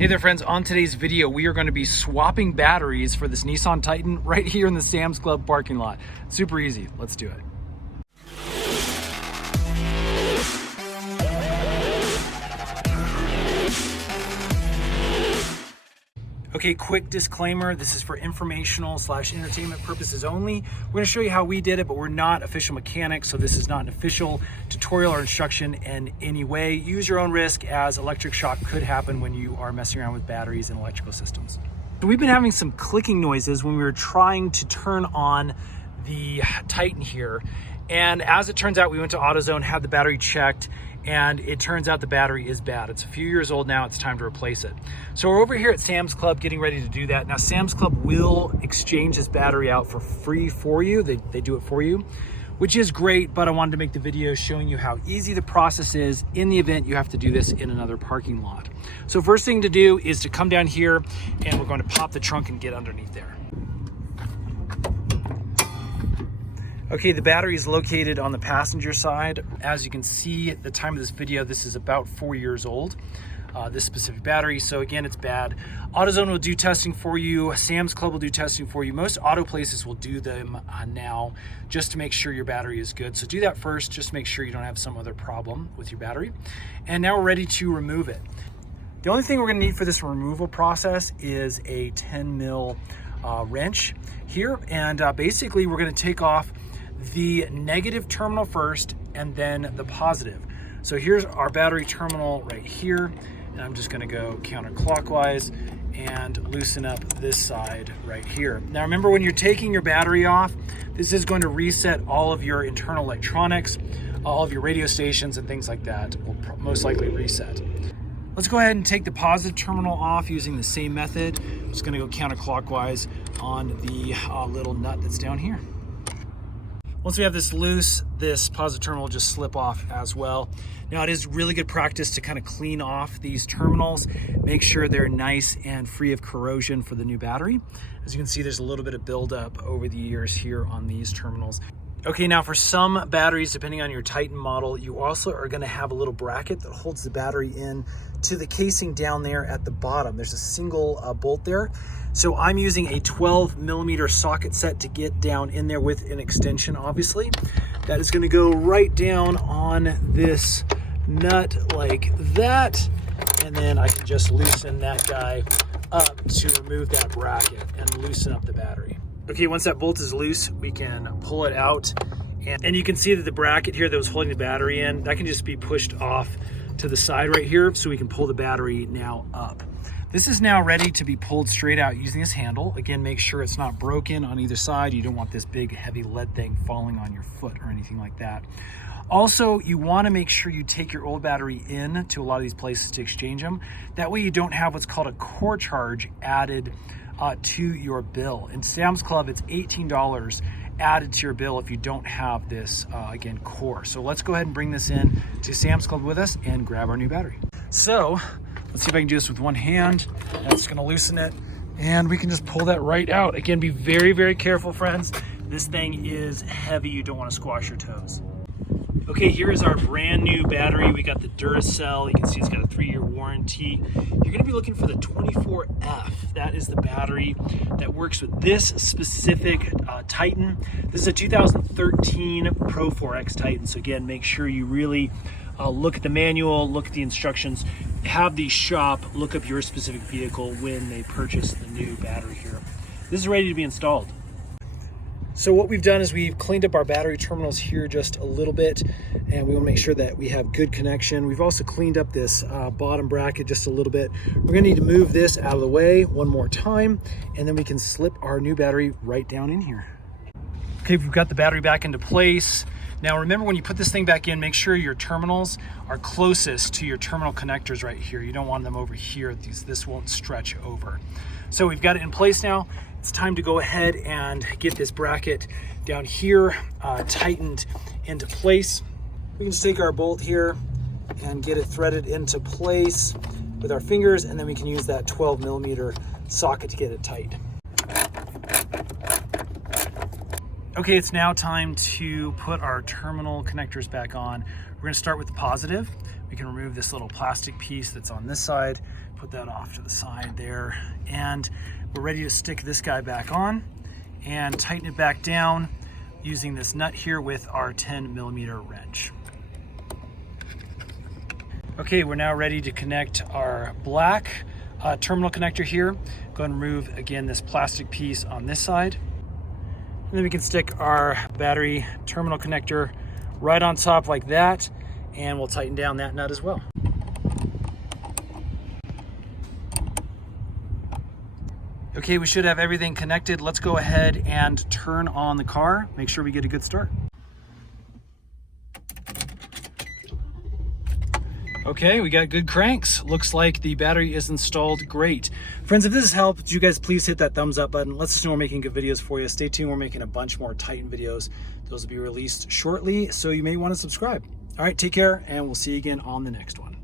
Hey there friends, on today's video we are going to be swapping batteries for this Nissan Titan right here in the Sam's Club parking lot. Super easy, let's do it. Okay, quick disclaimer, this is for informational / entertainment purposes only. We're going to show you how we did it, but we're not official mechanics, so this is not an official tutorial or instruction in any way. Use your own risk, as electric shock could happen when you are messing around with batteries and electrical systems. So we've been having some clicking noises when we were trying to turn on the Titan here, and as it turns out, we went to AutoZone, had the battery checked, and it turns out the battery is bad. It's a few years old now, it's time to replace it. So we're over here at Sam's Club getting ready to do that. Now Sam's Club will exchange this battery out for free for you. They do it for you, which is great, but I wanted to make the video showing you how easy the process is in the event you have to do this in another parking lot. So first thing to do is to come down here, and we're going to pop the trunk and get underneath there. Okay, the battery is located on the passenger side. As you can see at the time of this video, this is about 4 years old, this specific battery. So again, it's bad. AutoZone will do testing for you. Sam's Club will do testing for you. Most auto places will do them now just to make sure your battery is good. So do that first, just make sure you don't have some other problem with your battery. And now we're ready to remove it. The only thing we're gonna need for this removal process is a 10 mil wrench here. And basically we're gonna take off the negative terminal first and then the positive. So here's our battery terminal right here, and I'm just going to go counterclockwise and loosen up this side right here. Now remember, when you're taking your battery off, this is going to reset all of your internal electronics, all of your radio stations and things like that will most likely reset. Let's go ahead and take the positive terminal off using the same method. I'm just going to go counterclockwise on the little nut that's down here. Once we have this loose, this positive terminal will just slip off as well. Now it is really good practice to kind of clean off these terminals, make sure they're nice and free of corrosion for the new battery. As you can see, there's a little bit of buildup over the years here on these terminals. Okay, now for some batteries, depending on your Titan model, you also are going to have a little bracket that holds the battery in to the casing down there at the bottom. There's a single bolt there. So I'm using a 12 millimeter socket set to get down in there with an extension, obviously. That is going to go right down on this nut like that. And then I can just loosen that guy up to remove that bracket and loosen up the battery. Okay, once that bolt is loose, we can pull it out. And you can see that the bracket here that was holding the battery in, that can just be pushed off to the side right here, so we can pull the battery now up. This is now ready to be pulled straight out using this handle. Again, make sure it's not broken on either side. You don't want this big heavy lead thing falling on your foot or anything like that. Also, you want to make sure you take your old battery in to a lot of these places to exchange them. That way you don't have what's called a core charge added to your bill. In Sam's Club, it's $18 added to your bill if you don't have this, again, core. So let's go ahead and bring this in to Sam's Club with us and grab our new battery. So let's see if I can do this with one hand. That's gonna loosen it, and we can just pull that right out. Again, be very, very careful, friends. This thing is heavy. You don't wanna squash your toes. Okay, here is our brand new battery. We got the Duracell. You can see it's got a 3-year warranty. You're gonna be looking for the 24F. That is the battery that works with this specific Titan. This is a 2013 Pro 4X Titan. So again, make sure you really look at the manual, look at the instructions, have the shop look up your specific vehicle when they purchase the new battery here. This is ready to be installed. So what we've done is we've cleaned up our battery terminals here just a little bit, and we want to make sure that we have good connection. We've also cleaned up this bottom bracket just a little bit. We're going to need to move this out of the way one more time, and then we can slip our new battery right down in here. Okay, we've got the battery back into place. Now remember, when you put this thing back in, make sure your terminals are closest to your terminal connectors right here. You don't want them over here. This won't stretch over. So we've got it in place now. It's time to go ahead and get this bracket down here tightened into place. We can just take our bolt here and get it threaded into place with our fingers, and then we can use that 12 millimeter socket to get it tight. Okay, it's now time to put our terminal connectors back on. We're going to start with the positive. We can remove this little plastic piece that's on this side, put that off to the side there, and we're ready to stick this guy back on and tighten it back down using this nut here with our 10mm wrench. Okay, we're now ready to connect our black terminal connector here. Go ahead and remove, again, this plastic piece on this side. And then we can stick our battery terminal connector right on top like that, and we'll tighten down that nut as well. Okay, we should have everything connected. Let's go ahead and turn on the car, make sure we get a good start. Okay, we got good cranks. Looks like the battery is installed great. Friends, if this has helped, you guys please hit that thumbs up button. Let's just know we're making good videos for you. Stay tuned, we're making a bunch more Titan videos. Those will be released shortly, so you may want to subscribe. All right, take care, and we'll see you again on the next one.